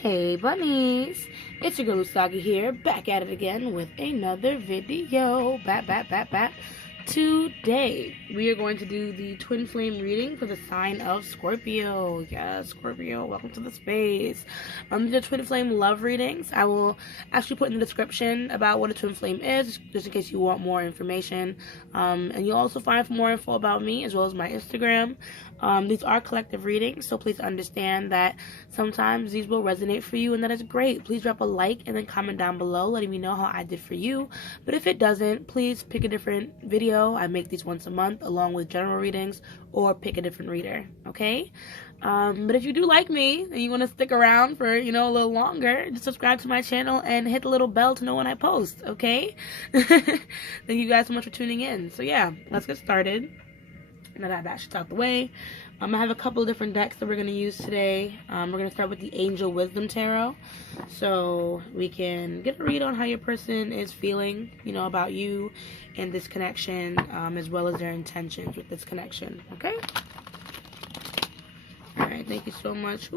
Hey bunnies, it's your girl Usagi here, back at it again with another video. Back. Today, we are going to do the twin flame reading for the sign of Scorpio. Yes, Scorpio, welcome to the space. These are twin flame love readings. I will actually put in the description about what a twin flame is, just in case you want more information. And you'll also find more info about me, as well as my Instagram. These are collective readings, so please understand that sometimes these will resonate for you, and that is great. Please drop a like and then comment down below letting me know how I did for you. But if it doesn't, please pick a different video. I make these once a month along with general readings, or pick a different reader, okay? But if you do like me and you want to stick around for, a little longer, just subscribe to my channel and hit the little bell to know when I post, okay? Thank you guys so much for tuning in. So yeah, let's get started. Now that that shit's out the way, I have a couple of different decks that we're going to use today. We're going to start with the Angel Wisdom Tarot, so we can get a read on how your person is feeling, about you and this connection, as well as their intentions with this connection, okay? Alright, thank you so much.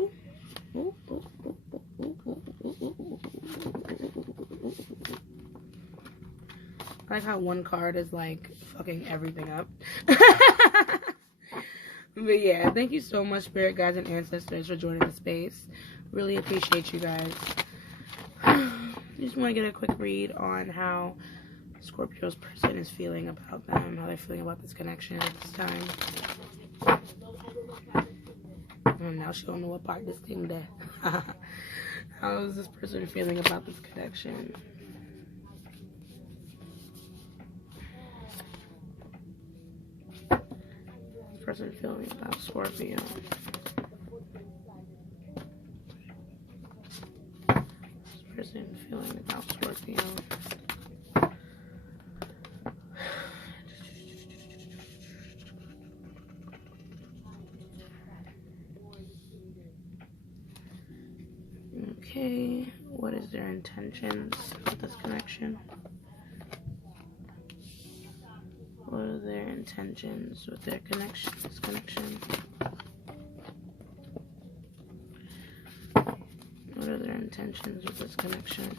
I like how one card is like fucking everything up. But yeah, thank you so much, spirit guides and ancestors, for joining the space. Really appreciate you guys. Just want to get a quick read on how Scorpio's person is feeling about them, how they're feeling about this connection at this time. And now she don't know what part this thing did. How is this person feeling about this connection? Person feeling about Scorpio. Person feeling about Scorpio. Okay, what is their intentions with this connection? What are their intentions with their connection? This connection. What are their intentions with this connection?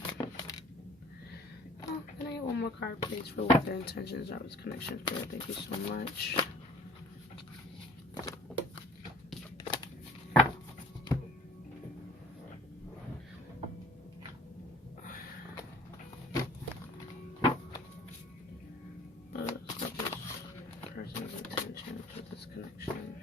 Oh, can I get one more card, please, for what their intentions are with this connection? Spirit, thank you so much. Person's intentions with this connection.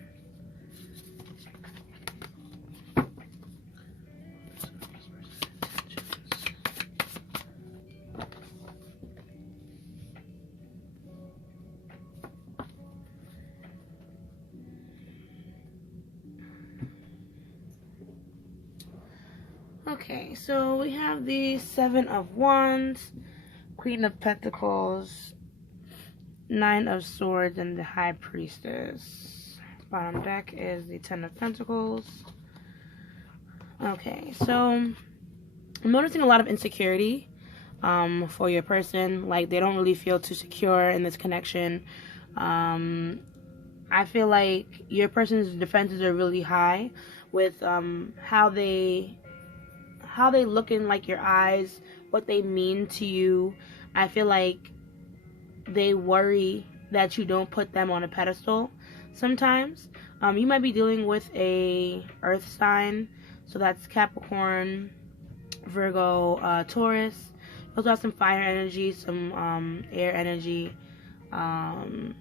Okay, so we have the Seven of Wands, Queen of Pentacles, Nine of Swords, and the High Priestess. Bottom deck is the Ten of Pentacles. Okay, so I'm noticing a lot of insecurity for your person. Like, they don't really feel too secure in this connection. I feel like your person's defenses are really high with how they look in, like, your eyes, what they mean to you. I feel like they worry that you don't put them on a pedestal sometimes. You might be dealing with a earth sign, so that's Capricorn, Virgo, Taurus. You also have some fire energy, some air energy. But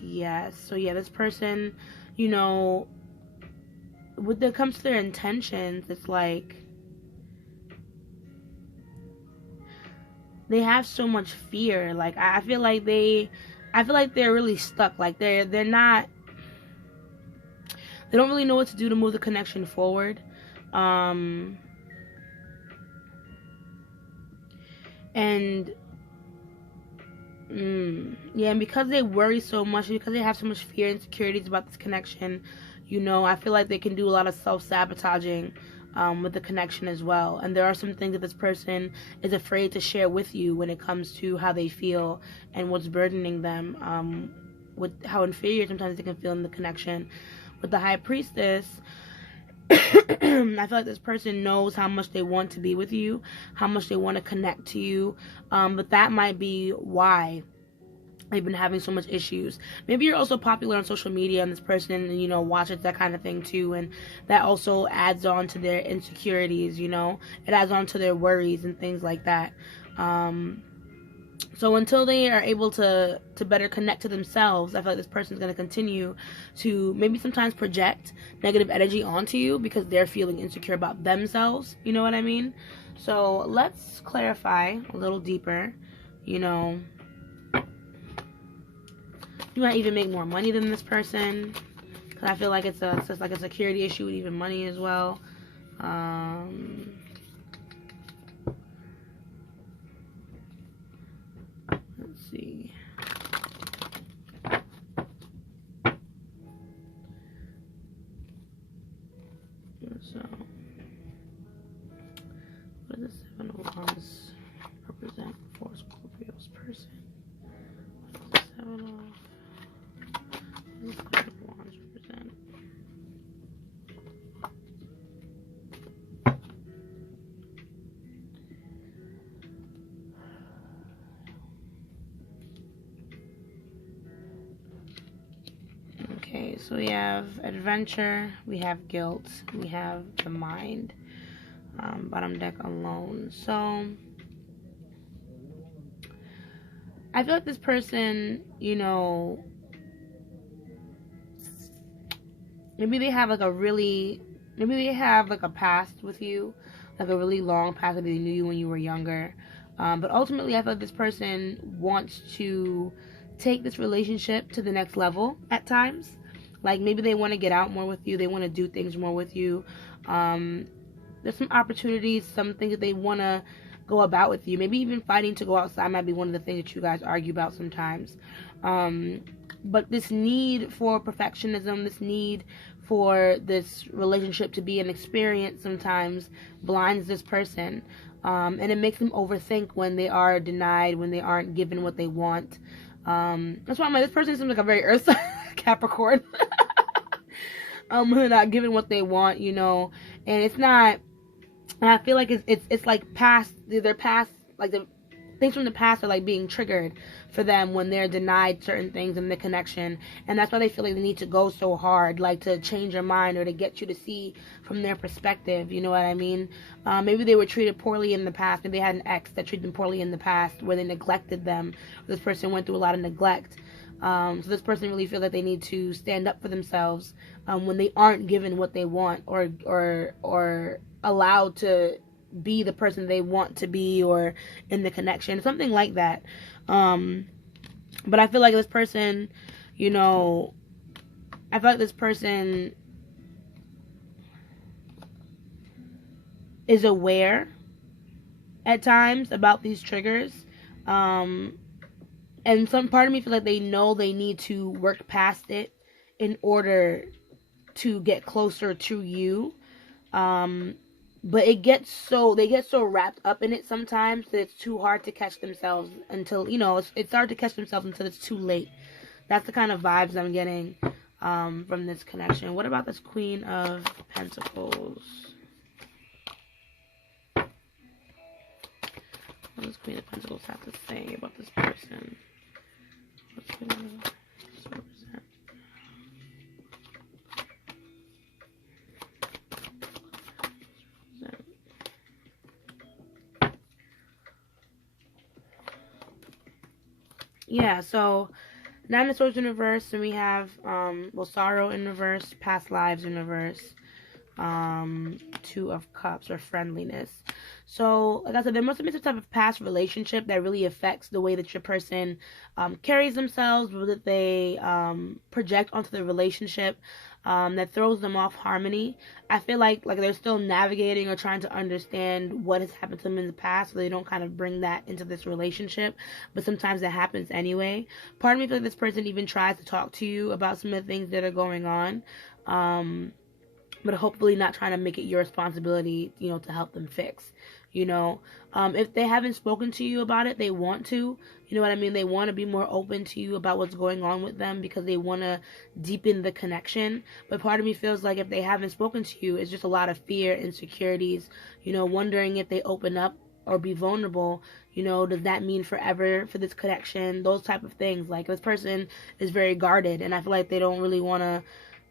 yes, so yeah, this person, when it comes to their intentions, it's like they have so much fear. Like, I feel like they're really stuck. Like, they don't really know what to do to move the connection forward. And because they worry so much, because they have so much fear and insecurities about this connection, I feel like they can do a lot of self-sabotaging with the connection as well. And there are some things that this person is afraid to share with you when it comes to how they feel and what's burdening them, with how inferior sometimes they can feel in the connection. With the High Priestess, I feel like this person knows how much they want to be with you, how much they want to connect to you, but that might be why they've been having so much issues. Maybe you're also popular on social media and this person, you know, watches that kind of thing too, and that also adds on to their insecurities, you know, it adds on to their worries and things like that. So until they are able to better connect to themselves, I feel like this person is going to continue to maybe sometimes project negative energy onto you because they're feeling insecure about themselves. You know what I mean? So let's clarify a little deeper. You know, you might even make more money than this person, because I feel like it's just like a security issue with even money as well. Let's see. So, what does the 7 of Wands represent for Scorpio's person? What does the 7 of Wands represent? Okay, so we have adventure, we have guilt, we have the mind. Bottom deck alone. So I feel like this person, you know, maybe they have like a past with you, like a really long past that they knew you when you were younger. But ultimately, I feel like this person wants to take this relationship to the next level at times. Like maybe they want to get out more with you. They want to do things more with you. There's some opportunities, some things that they want to go about with you. Maybe even fighting to go outside might be one of the things that you guys argue about sometimes. But this need for perfectionism, this need for this relationship to be an experience sometimes blinds this person. And it makes them overthink when they are denied, when they aren't given what they want. That's why I'm like, this person seems like a very earth sign Capricorn. When they're not given what they want, you know, and it's not. And I feel like it's like past, their past, like the things from the past are like being triggered for them when they're denied certain things in the connection, and that's why they feel like they need to go so hard, like to change your mind or to get you to see from their perspective. You know what I mean? Maybe they were treated poorly in the past. Maybe they had an ex that treated them poorly in the past, where they neglected them. This person went through a lot of neglect. So this person really feels like they need to stand up for themselves when they aren't given what they want, or allowed to be the person they want to be, or in the connection, something like that. But I feel like this person, you know, I feel like this person is aware at times about these triggers. And some part of me feels like they know they need to work past it in order to get closer to you. But they get so wrapped up in it sometimes that it's too hard to catch themselves until, you know, it's hard to catch themselves until it's too late. That's the kind of vibes I'm getting from this connection. What about this Queen of Pentacles? What does Queen of Pentacles have to say about this person? What's going to represent? Yeah, so Nine of Swords in reverse, and we have sorrow in reverse, past lives in reverse, Two of Cups, or friendliness. So, like I said, there must have been some type of past relationship that really affects the way that your person carries themselves, or that they project onto the relationship, that throws them off harmony. I feel like they're still navigating or trying to understand what has happened to them in the past, so they don't kind of bring that into this relationship. But sometimes that happens anyway. Part of me feels like this person even tries to talk to you about some of the things that are going on, but hopefully not trying to make it your responsibility, you know, to help them fix. you know. If they haven't spoken to you about it, they want to, you know what I mean? They want to be more open to you about what's going on with them because they want to deepen the connection. But part of me feels like if they haven't spoken to you, it's just a lot of fear, insecurities, you know, wondering if they open up or be vulnerable, you know, does that mean forever for this connection? Those type of things. Like, this person is very guarded, and I feel like they don't really want to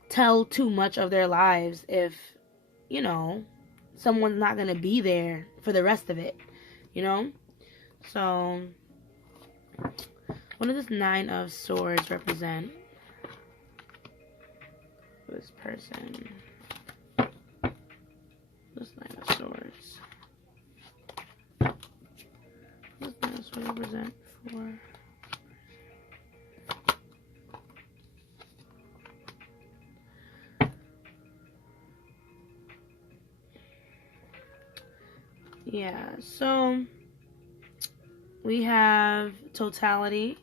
tell too much of their lives if, you know, someone's not going to be there for the rest of it, you know? So, what does this Nine of Swords represent for this person? This Nine of Swords. What does Nine of Swords represent for? Yeah, so we have totality,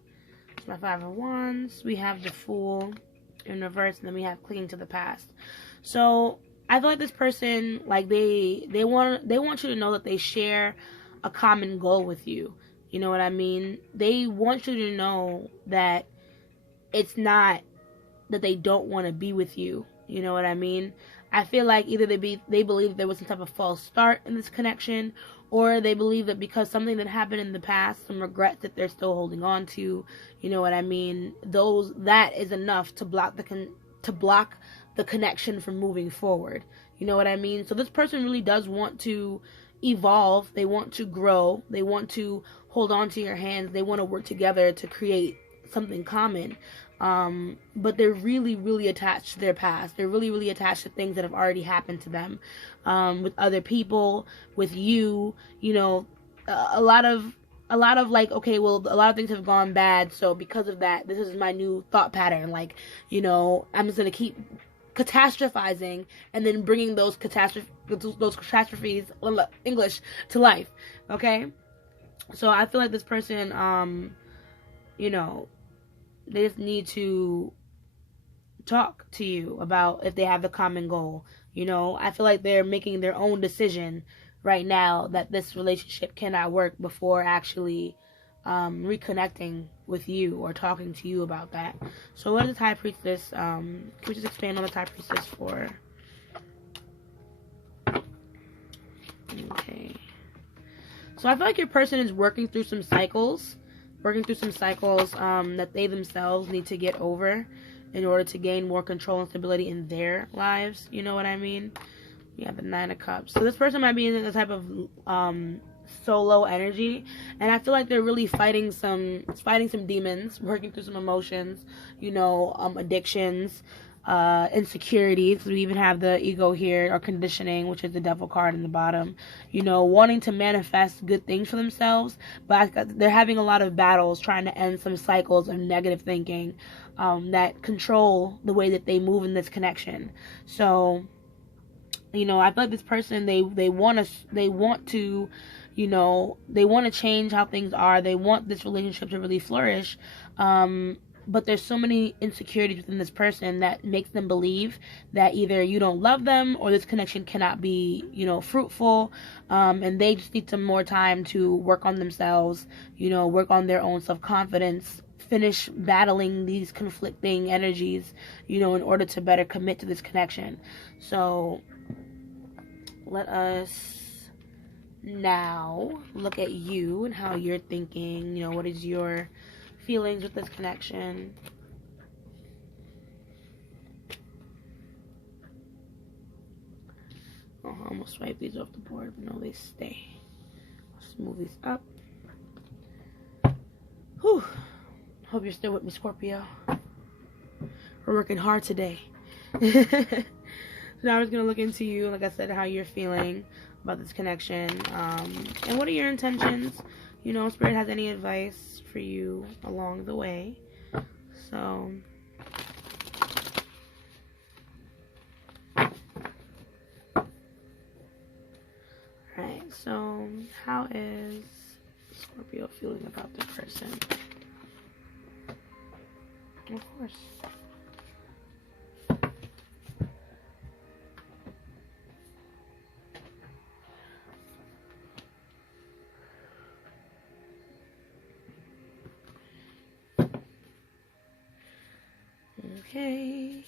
my Five of Wands, we have the Fool in reverse, and then we have clinging to the past. So I feel like this person, like, they want you to know that they share a common goal with you. You know what I mean? They want you to know that it's not that they don't want to be with you. You know what I mean? I feel like either they believe there was some type of false start in this connection, or they believe that because something that happened in the past, some regrets that they're still holding on to, you know what I mean? That is enough to block the connection from moving forward. You know what I mean? So this person really does want to evolve. They want to grow. They want to hold on to your hands. They want to work together to create something common. But they're really, really attached to their past. They're really, really attached to things that have already happened to them, with other people, with you, you know, a lot of like, okay, well, a lot of things have gone bad, so because of that, this is my new thought pattern. Like, you know, I'm just going to keep catastrophizing and then bringing those catastrophes, English, to life. Okay? So I feel like this person, you know, they just need to talk to you about if they have the common goal. You know, I feel like they're making their own decision right now that this relationship cannot work before actually reconnecting with you or talking to you about that. So what is the High Priestess? Can we just expand on the High Priestess for? Okay. So I feel like your person is working through some cycles that they themselves need to get over in order to gain more control and stability in their lives. You know what I mean? You have the Nine of Cups. So this person might be in a type of solo energy, and I feel like they're really fighting some demons, working through some emotions, you know, addictions, insecurities. We even have the ego here, or conditioning, which is the Devil card in the bottom. You know, wanting to manifest good things for themselves, but they're having a lot of battles trying to end some cycles of negative thinking that control the way that they move in this connection. So, you know, I feel like this person, they want to, you know, they want to change how things are. They want this relationship to really flourish. But there's so many insecurities within this person that makes them believe that either you don't love them or this connection cannot be, you know, fruitful. And they just need some more time to work on themselves, you know, work on their own self-confidence, finish battling these conflicting energies, you know, in order to better commit to this connection. So let us now look at you and how you're thinking. You know, what is your feelings with this connection? Oh, I almost swiped these off the board, but no, they stay. Let's move these up. Whew. Hope you're still with me, Scorpio. We're working hard today. So now I'm just going to look into you, like I said, how you're feeling about this connection. And what are your intentions? You know, Spirit has any advice for you along the way. So, alright, so how is Scorpio feeling about the person? Of course. Okay.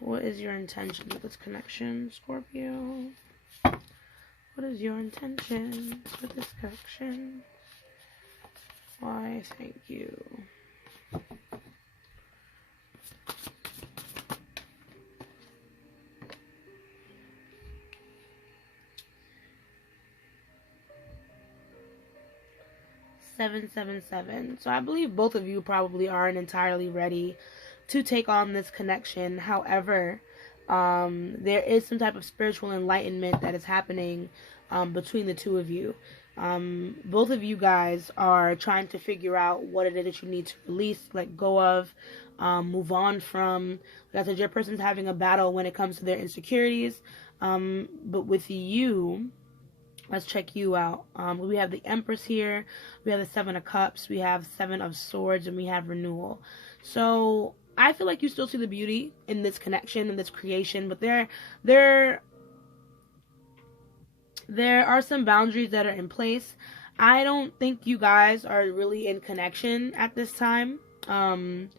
What is your intention with this connection, Scorpio? What is your intention with this connection? Why, thank you. Seven, 7, 7. So I believe both of you probably aren't entirely ready to take on this connection. However, there is some type of spiritual enlightenment that is happening between the two of you. Both of you guys are trying to figure out what it is that you need to release, let go of, move on from. Like I said, your person's having a battle when it comes to their insecurities. But with you, let's check you out. We have the Empress here. We have the 7 of Cups. We have 7 of Swords, and we have Renewal. So I feel like you still see the beauty in this connection, in this creation, but there are some boundaries that are in place. I don't think you guys are really in connection at this time. I don't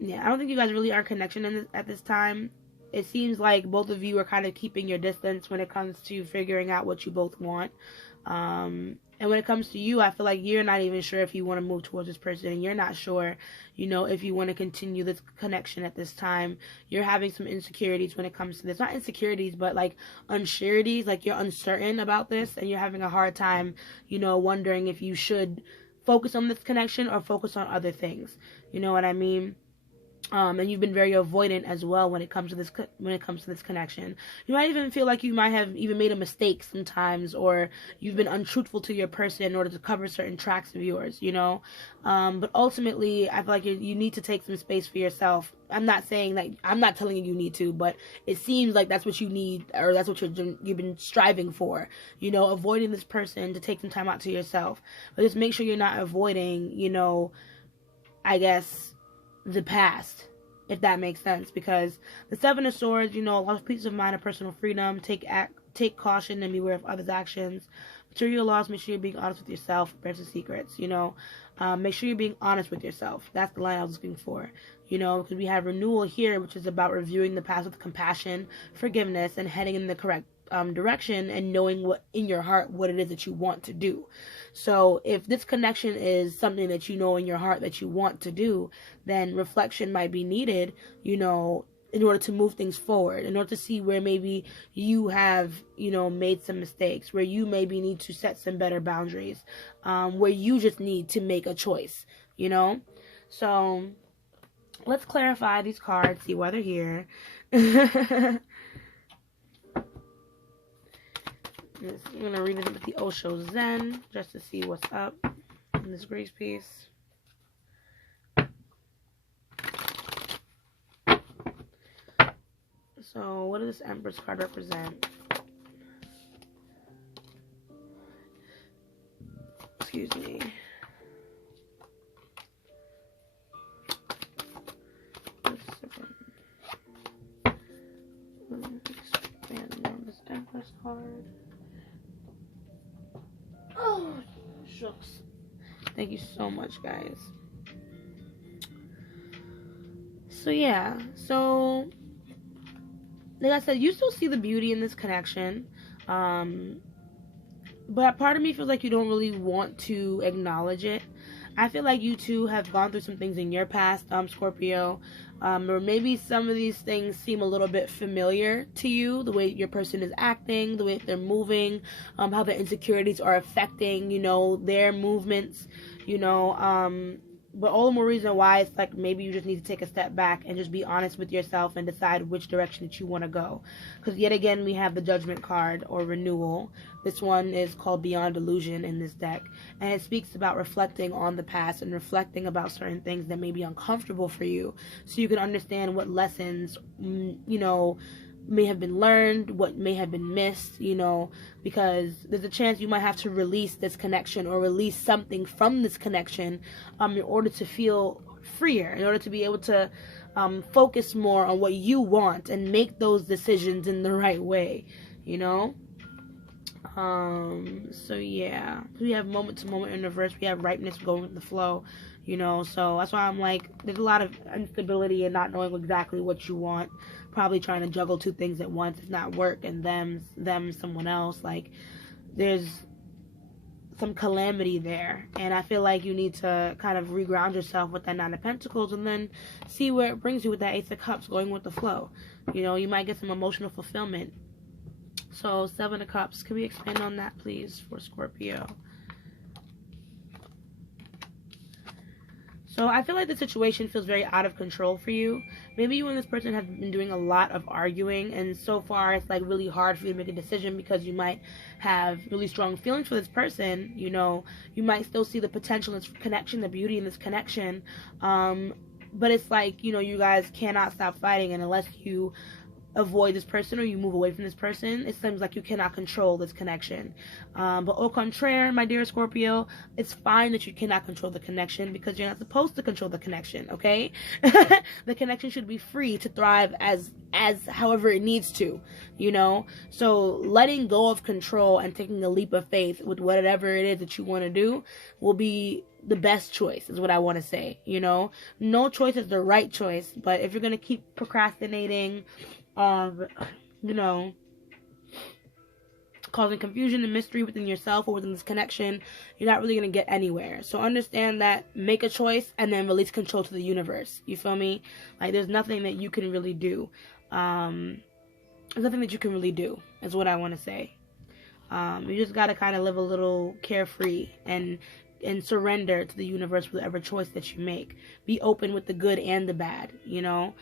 think you guys really are in connection at this time. It seems like both of you are kind of keeping your distance when it comes to figuring out what you both want. And when it comes to you, I feel like you're not even sure if you want to move towards this person. And you're not sure, if you want to continue this connection at this time. You're having some insecurities when it comes to this. Not insecurities, but like unsureties. Like you're uncertain about this. And you're having a hard time, wondering if you should focus on this connection or focus on other things. You know what I mean? And you've been very avoidant as well when it comes to this connection. You might even feel like you might have even made a mistake sometimes, or you've been untruthful to your person in order to cover certain tracks of yours, But ultimately, I feel like you need to take some space for yourself. I'm not saying that, I'm not telling you need to, but it seems like that's what you need, or that's what you've been striving for, avoiding this person to take some time out to yourself. But just make sure you're not avoiding, I guess, the past, if that makes sense, because the 7 of Swords, a lot of peace of mind and personal freedom. Take caution and beware of others' actions. Material loss, make sure you're being honest with yourself. Bears and secrets, make sure you're being honest with yourself. That's the line I was looking for, because we have Renewal here, which is about reviewing the past with compassion, forgiveness, and heading in the correct direction, and knowing what in your heart what it is that you want to do. So if this connection is something that you know in your heart that you want to do, then reflection might be needed, in order to move things forward, in order to see where maybe you have, made some mistakes, where you maybe need to set some better boundaries, where you just need to make a choice, So let's clarify these cards, see why they're here. I'm going to read it with the Osho Zen, just to see what's up in this grace piece. So, what does this Empress card represent? Excuse me. Expand on this Empress card. Oh, shucks. Thank you so much, guys. So, yeah. So, like I said, you still see the beauty in this connection. But part of me feels like you don't really want to acknowledge it. I feel like you two have gone through some things in your past, Scorpio. Or maybe some of these things seem a little bit familiar to you, the way your person is acting, the way they're moving, how their insecurities are affecting, their movements, but all the more reason why it's like maybe you just need to take a step back and just be honest with yourself and decide which direction that you want to go. Because yet again, we have the Judgment card, or Renewal. This one is called Beyond Illusion in this deck. And it speaks about reflecting on the past and reflecting about certain things that may be uncomfortable for you, so you can understand what lessons, may have been learned, what may have been missed, because there's a chance you might have to release this connection or release something from this connection in order to feel freer, in order to be able to focus more on what you want and make those decisions in the right way, So yeah, we have moment to moment in reverse. We have ripeness going with the flow. you know. So that's why I'm like, there's a lot of instability and not knowing exactly what you want, probably trying to juggle two things at once. It's not work and them someone else. Like, there's some calamity there, and I feel like you need to kind of reground yourself with that Nine of Pentacles and then see where it brings you with that Ace of Cups, going with the flow. You know, you might get some emotional fulfillment. So Seven of Cups, can we expand on that please for Scorpio? So I feel like the situation feels very out of control for you. Maybe you and this person have been doing a lot of arguing, and so far it's like really hard for you to make a decision because you might have really strong feelings for this person. You know, you might still see the potential in this connection, the beauty in this connection. But it's like, you know, you guys cannot stop fighting, and unless you avoid this person or you move away from this person, it seems like you cannot control this connection. But au contraire, my dear Scorpio, it's fine that you cannot control the connection, because you're not supposed to control the connection, okay? The connection should be free to thrive as however it needs to, you know? So letting go of control and taking a leap of faith with whatever it is that you want to do will be the best choice, is what I want to say, you know? No choice is the right choice, but if you're going to keep procrastinating, you know, causing confusion and mystery within yourself or within this connection, you're not really going to get anywhere. So understand that, make a choice and then release control to the universe. You feel me? Like, there's nothing that you can really do. There's nothing that you can really do, is what I want to say. You just got to kind of live a little carefree and surrender to the universe for whatever choice that you make. Be open with the good and the bad, you know?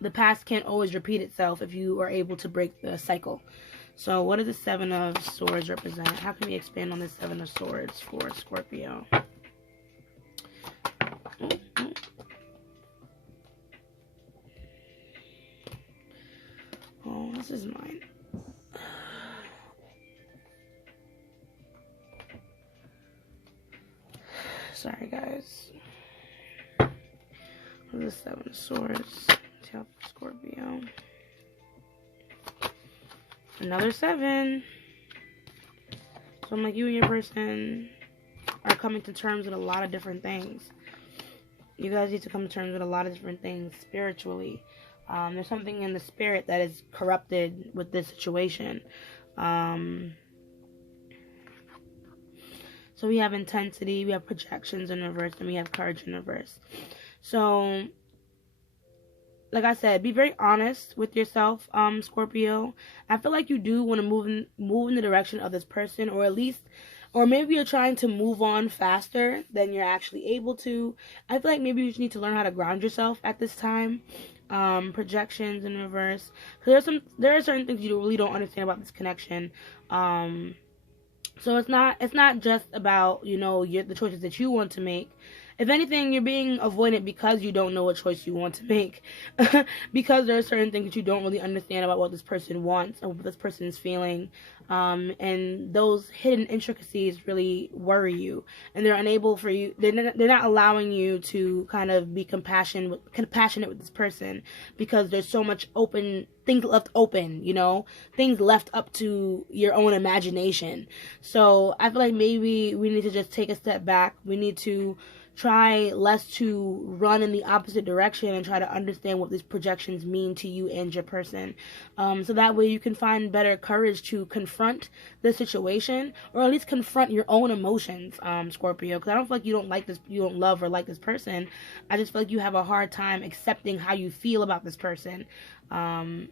The past can't always repeat itself if you are able to break the cycle. So what does the Seven of Swords represent? How can we expand on this Seven of Swords for Scorpio? Oh, this is mine. Sorry, guys. What is the Seven of Swords? Tell Scorpio. Another 7. So I'm like, you and your person are coming to terms with a lot of different things. You guys need to come to terms with a lot of different things spiritually. There's something in the spirit that is corrupted with this situation. So we have intensity, we have projections in reverse, and we have courage in reverse. So, like I said, be very honest with yourself, Scorpio. I feel like you do want to move in the direction of this person, or at least, or maybe you're trying to move on faster than you're actually able to. I feel like maybe you just need to learn how to ground yourself at this time. Projections in reverse. Because there are certain things you really don't understand about this connection. So it's not just about, you know, the choices that you want to make. If anything, you're being avoidant because you don't know what choice you want to make. Because there are certain things that you don't really understand about what this person wants or what this person is feeling. And those hidden intricacies really worry you. And they're unable for you, they're not allowing you to kind of be compassionate with this person, because there's so much things left open, you know, things left up to your own imagination. So I feel like maybe we need to just take a step back. We need to try less to run in the opposite direction and try to understand what these projections mean to you and your person. So that way you can find better courage to confront the situation, or at least confront your own emotions, Scorpio. Because I don't feel like you don't love or like this person. I just feel like you have a hard time accepting how you feel about this person. To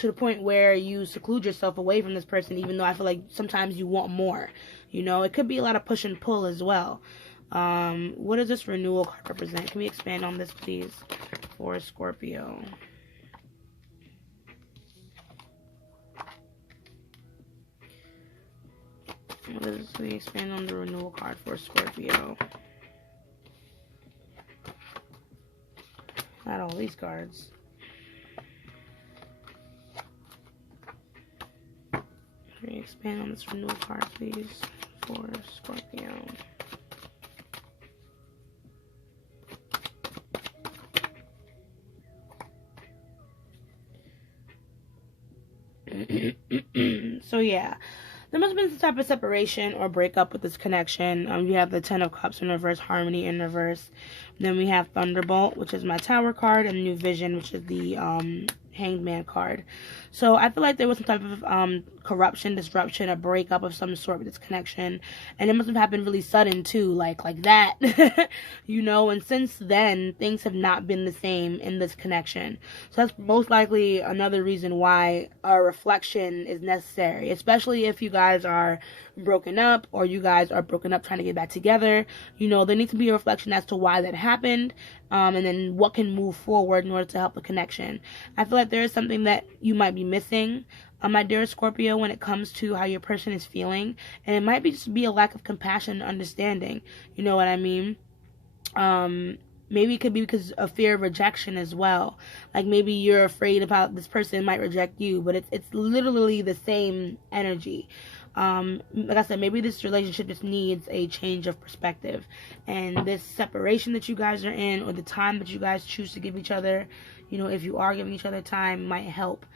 the point where you seclude yourself away from this person, even though I feel like sometimes you want more. You know, it could be a lot of push and pull as well. What does this renewal card represent? Can we expand on this, please, for Scorpio? Can we expand on the renewal card for Scorpio? Not all these cards. Can we expand on this renewal card, please, for Scorpio? So yeah, there must have been some type of separation or breakup with this connection. You have the Ten of Cups in reverse, Harmony in reverse. Then we have Thunderbolt, which is my Tower card, and New Vision, which is the Hanged Man card. So I feel like there was some type of corruption, disruption, a breakup of some sort with this connection, and it must have happened really sudden too, like that. You know, and since then things have not been the same in this connection. So that's most likely another reason why a reflection is necessary, especially if you guys are broken up, or you guys are broken up trying to get back together. You know, there needs to be a reflection as to why that happened, and then what can move forward in order to help the connection. I feel like there is something that you might be missing, my dear Scorpio, when it comes to how your person is feeling, and it might be just be a lack of compassion and understanding. You know what I mean? Maybe it could be because of fear of rejection as well. Like maybe you're afraid about this person might reject you, but it's literally the same energy. Like I said, maybe this relationship just needs a change of perspective, and this separation that you guys are in, or the time that you guys choose to give each other, you know, if you are giving each other time, might help,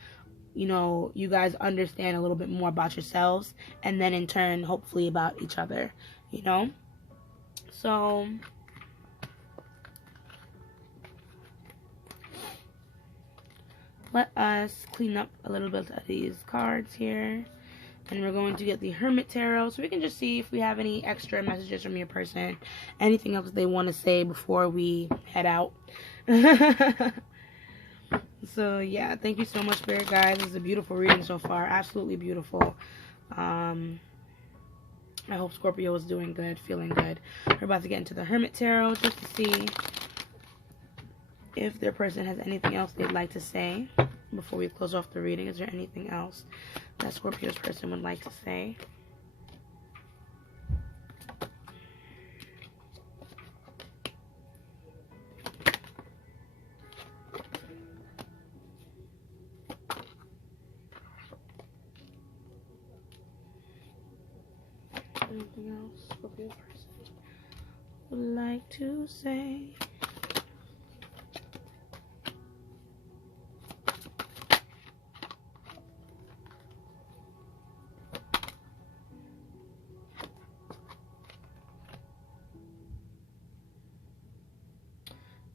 you know, you guys understand a little bit more about yourselves, and then in turn, hopefully about each other, you know. So let us clean up a little bit of these cards here. And we're going to get the Hermit Tarot, so we can just see if we have any extra messages from your person, anything else they want to say before we head out. So yeah, thank you so much, Spirit Guides. This is a beautiful reading so far, absolutely beautiful. I hope Scorpio is doing good, feeling good. We're about to get into the Hermit Tarot just to see if their person has anything else they'd like to say before we close off the reading. Is there anything else that Scorpio's person would like to say? Anything else Scorpio's person would like to say?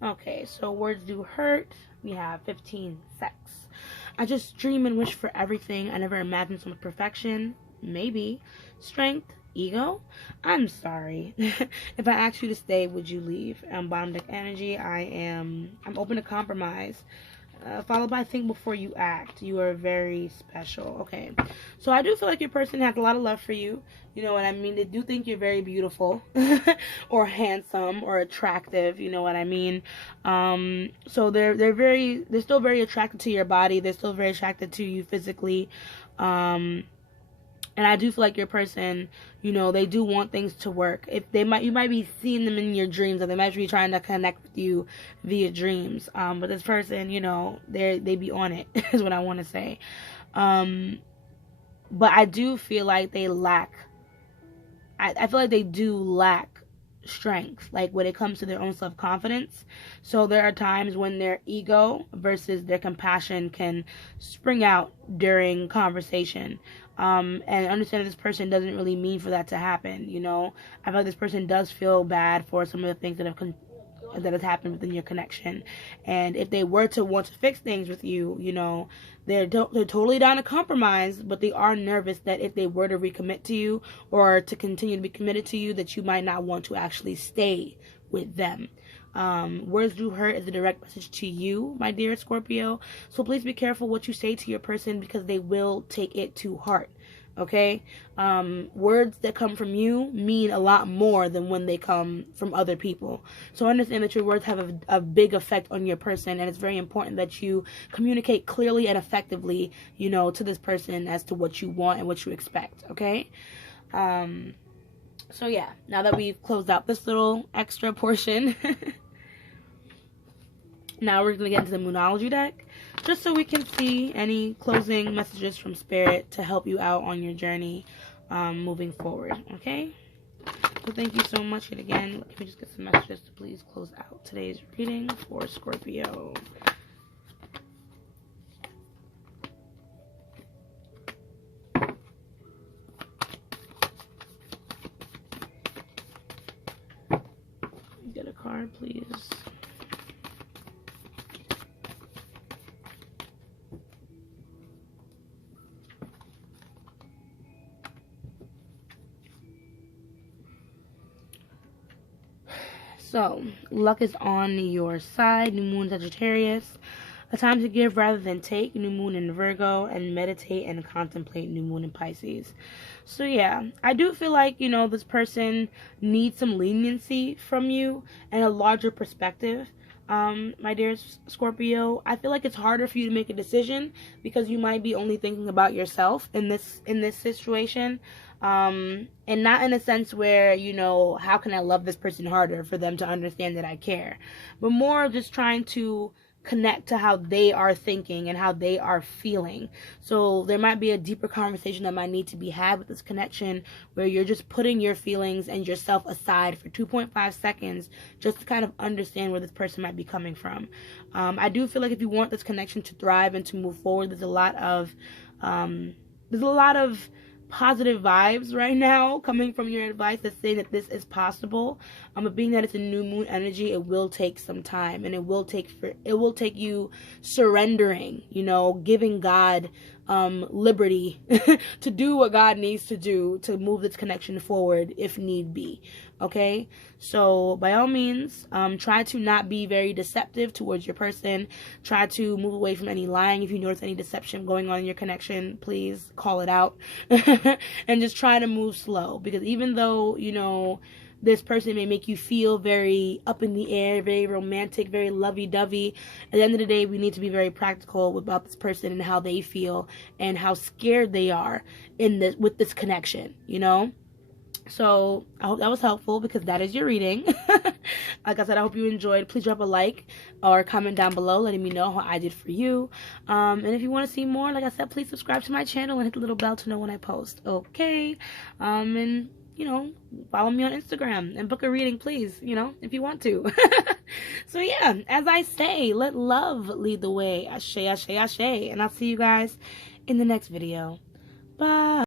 Okay, so words do hurt. We have 15, sex. I just dream and wish for everything. I never imagined so much perfection. Maybe. Strength, ego. I'm sorry. If I asked you to stay, would you leave? Bottom deck energy. I'm open to compromise. Followed by think before you act. You are very special. Okay, so I do feel like your person has a lot of love for you. You know what I mean? They do think you're very beautiful or handsome or attractive. You know what I mean? So they're still very attracted to your body. They're still very attracted to you physically. And I do feel like your person, you know, they do want things to work. If you might be seeing them in your dreams, or they might be trying to connect with you via dreams. But this person, you know, they be on it, is what I want to say. But I do feel like they lack. I feel like they do lack strength, like when it comes to their own self-confidence. So there are times when their ego versus their compassion can spring out during conversation. And understand that this person doesn't really mean for that to happen, you know. I feel like this person does feel bad for some of the things that has happened within your connection. And if they were to want to fix things with you, you know, they're totally down to compromise, but they are nervous that if they were to recommit to you or to continue to be committed to you, that you might not want to actually stay with them. Words do hurt is a direct message to you, my dear Scorpio. So please be careful what you say to your person, because they will take it to heart. Okay? Words that come from you mean a lot more than when they come from other people. So understand that your words have a big effect on your person, and it's very important that you communicate clearly and effectively, you know, to this person as to what you want and what you expect. Okay? So yeah, now that we've closed out this little extra portion, now we're going to get into the Moonology deck, just so we can see any closing messages from Spirit to help you out on your journey moving forward, okay? So thank you so much. And again, let me just get some messages to please close out today's reading for Scorpio. So, luck is on your side. New moon Sagittarius. A time to give rather than take. New moon in Virgo. And meditate and contemplate. New moon in Pisces. So yeah, I do feel like, you know, this person needs some leniency from you and a larger perspective. My dear Scorpio, I feel like it's harder for you to make a decision because you might be only thinking about yourself in this situation. And not in a sense where, you know, how can I love this person harder for them to understand that I care, but more just trying to connect to how they are thinking and how they are feeling. So there might be a deeper conversation that might need to be had with this connection where you're just putting your feelings and yourself aside for 2.5 seconds just to kind of understand where this person might be coming from. I do feel like if you want this connection to thrive and to move forward, there's a lot of positive vibes right now coming from your advice that's saying that this is possible. But being that it's a new moon energy, it will take some time, and it will take you surrendering, you know, giving God liberty to do what God needs to do to move this connection forward if need be. Okay, so by all means, try to not be very deceptive towards your person. Try to move away from any lying. If you notice any deception going on in your connection, please call it out. And just try to move slow, because even though, you know, this person may make you feel very up in the air, very romantic, very lovey-dovey, at the end of the day, we need to be very practical about this person and how they feel and how scared they are with this connection, you know? So I hope that was helpful, because that is your reading. Like I said, I hope you enjoyed. Please drop a like or comment down below letting me know how I did for you. And if you want to see more, like I said, please subscribe to my channel and hit the little bell to know when I post. Okay. And, you know, follow me on Instagram and book a reading, please, you know, if you want to. So yeah, as I say, let love lead the way. Ashe, ashe, ashe. And I'll see you guys in the next video. Bye.